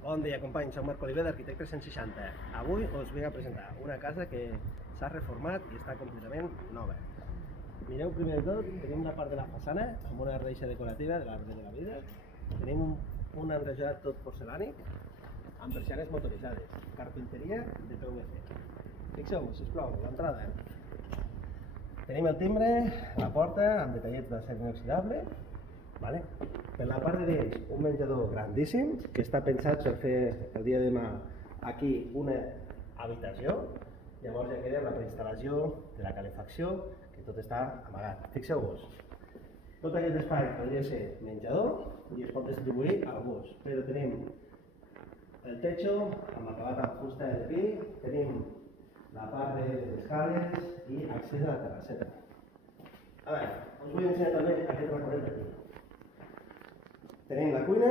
Bon dia, companys, soc Marc Oliver d'Arquitecte 160. Avui us vinc a presentar una casa que s'ha reformat i està completament nova. Mireu primer de tot, tenim la part de la façana amb una reixa decorativa de l'arbre de la vida. Tenim un enrejat tot porcelànic amb persianes motoritzades, carpinteria de PVC. Fixeu-vos, sisplau, l'entrada. Tenim el timbre, la porta amb detallets d'acer inoxidable. Per la part de dins, un menjador grandíssim que està pensat per fer el dia de demà aquí una habitació. Llavors ja queda la preinstal·lació de la calefacció, que tot està amagat. Fixeu-vos, tot aquest espai podria ser menjador i es pot distribuir al gust, però tenim el techo amb acabat amb fusta de pi, tenim la part de les escales i accés a la terrasseta. A veure, us vull ensenyar també aquest recorregut d'aquí. Tenim la cuina,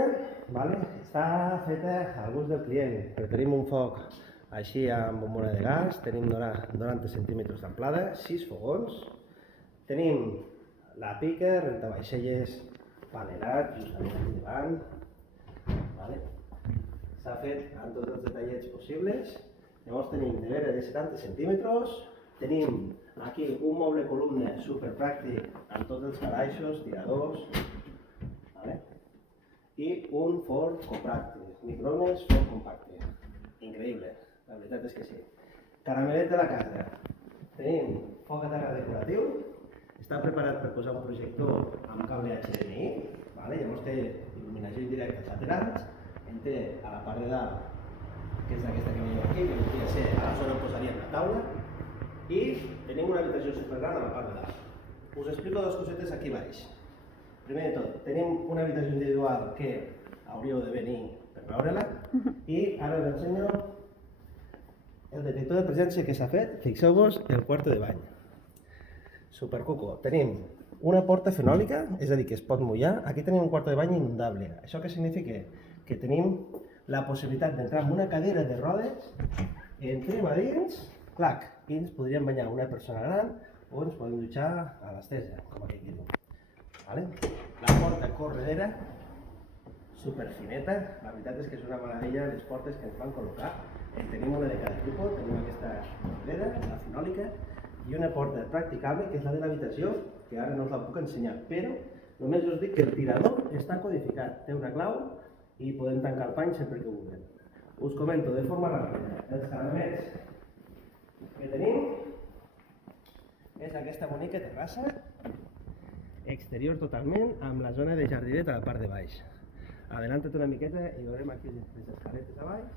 està feta al gust del client, però tenim un foc així amb bombona de gas, tenim 90 centímetres d'amplada, 6 fogons, tenim la pica, rentavaixelles panelat, justament aquí davant, s'ha fet amb tots els detallets possibles. Llavors tenim nevera de 70 centímetres, tenim aquí un moble columna superpràctic amb tots els calaixos, tiradors, i un forn compacte, microones, forn compacte. Increïble, la veritat és que sí. Caramelet de la casa. Tenim foc a terra decoratiu. Està preparat per posar un projector amb cable HDMI. Llavors té il·luminació indirecta als laterals. En té a la part de dalt, que és aquesta que veieu aquí, que podria ser a la zona on posaríem la taula. I tenim una habitació supergran a la part de dalt. Us explico dues cosetes aquí baix. Primer de tot, tenim una habitació individual que hauríeu de venir per veure-la i ara us ensenyo el detector de presència que s'ha fet. Fixeu-vos el quarto de bany. Supercuco. Tenim una porta fenòlica, és a dir, que es pot mullar. Aquí tenim un quarto de bany inundable. Això què significa? Que tenim la possibilitat d'entrar amb una cadira de rodes, entrem a dins, clac, i ens podríem banyar una persona gran o ens podem dutxar a l'estesa, com aquí diu. La porta corredera, superfineta, la veritat és que és una meravella les portes que ens van col·locar. En tenim una de cada tipus, tenim aquesta corredera, la fenòlica, i una porta practicable, que és la de l'habitació, que ara no us la puc ensenyar, però només us dic que el tirador està codificat, té una clau i podem tancar el pany sempre que vulguem. Us comento de forma ràpida, els caramels que tenim és aquesta bonica terrassa, exterior totalment, amb la zona de jardinet a la part de baix. Adelanta't una miqueta i veurem aquí les escaletes a baix.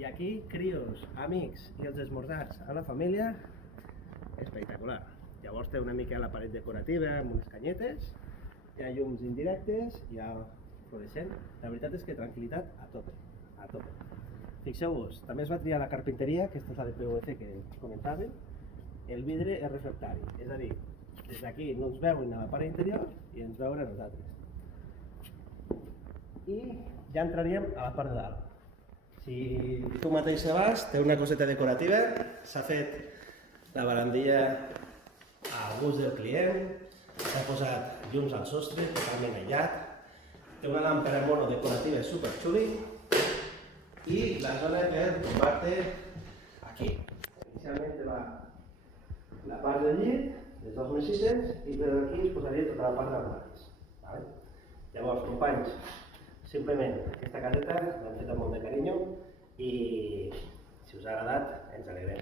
I aquí, crios, amics i els esmorzars a la família, espectacular. Llavors té una mica la paret decorativa amb unes canyetes, hi ha llums indirectes, hi ha fluorescent. La veritat és que tranquil·litat a tope, a tope. Fixeu-vos, també es va triar la carpinteria, aquesta és la de PVC que comentàvem. El vidre és refractari, és a dir, des d'aquí no ens veuen a la part interior i ens veuen a nosaltres. I ja entraríem a la part de dalt. Si tu mateix vas, té una coseta decorativa, s'ha fet la barandilla al gust del client, s'ha posat llums al sostre, totalment aïllat, té una làmpara mono decorativa superxuli i la zona per compartir aquí. Inicialment te va la part del llit, les dues mesites, i per aquí es posaria tota la part d'armaris. Llavors, companys, simplement aquesta caseta l'hem fet amb molt de carinyo i si us ha agradat ens alegrem.